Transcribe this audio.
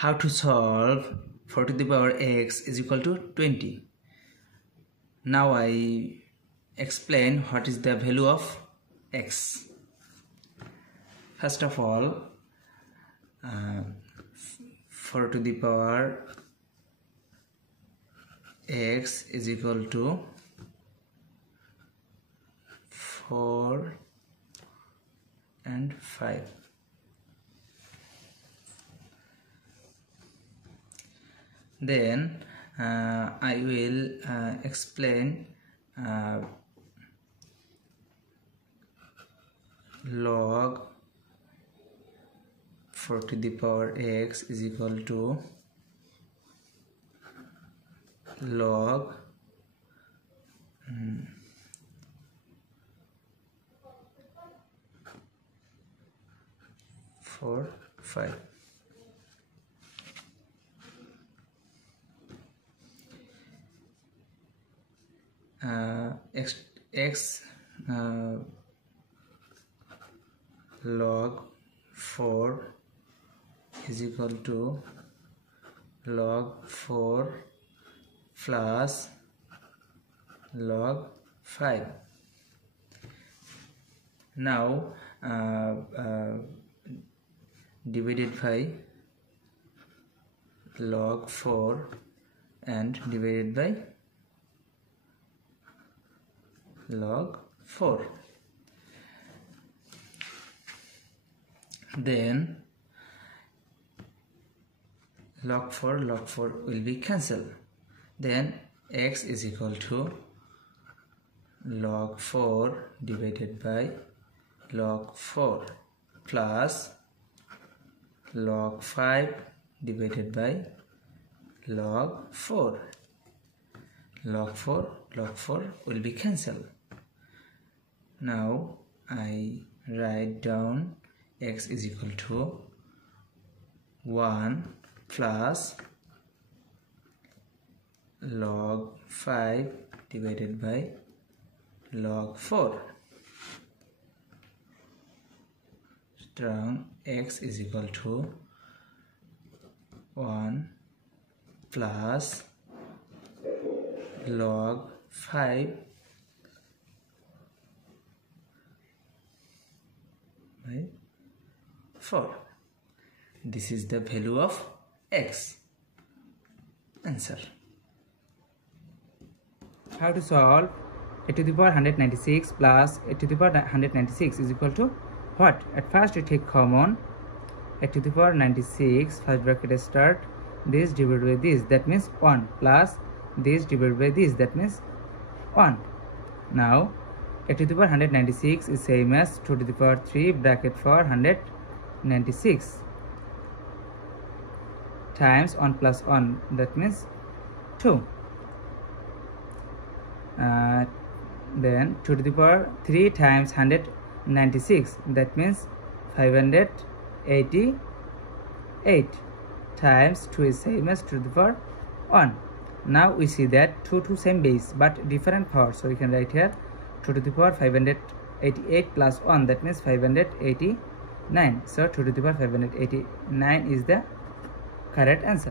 How to solve 4 to the power x is equal to 20. Now I explain what is the value of x. First of all, 4 to the power x is equal to 4 and 5. Then I will explain log 4 to the power x is equal to log 4, 5. X log 4 is equal to log 4 plus log 5. Now divided by log 4 and divided by log 4. Then log 4 will be cancelled. Then x is equal to log 4 divided by log 4 plus log 5 divided by log 4. Log 4 will be cancelled. Now I write down x is equal to 1 plus log 5 divided by log 4. Strong x is equal to 1 plus log 5 by 4. This is the value of x. Answer. How to solve a to the power 196 plus a to the power 196 is equal to what? At first we take common a to the power 96, first bracket start, this divided by this, that means 1, plus this divided by this, that means 1. Now a to the power 196 is same as 2 to the power 3 bracket for 196 times 1 plus 1, that means 2. Then 2 to the power 3 times 196, that means 588 times 2 is same as 2 to the power 1. Now we see that 2 same base but different power, so we can write here 2 to the power 588 plus 1, that means 589. So 2 to the power 589 is the correct answer.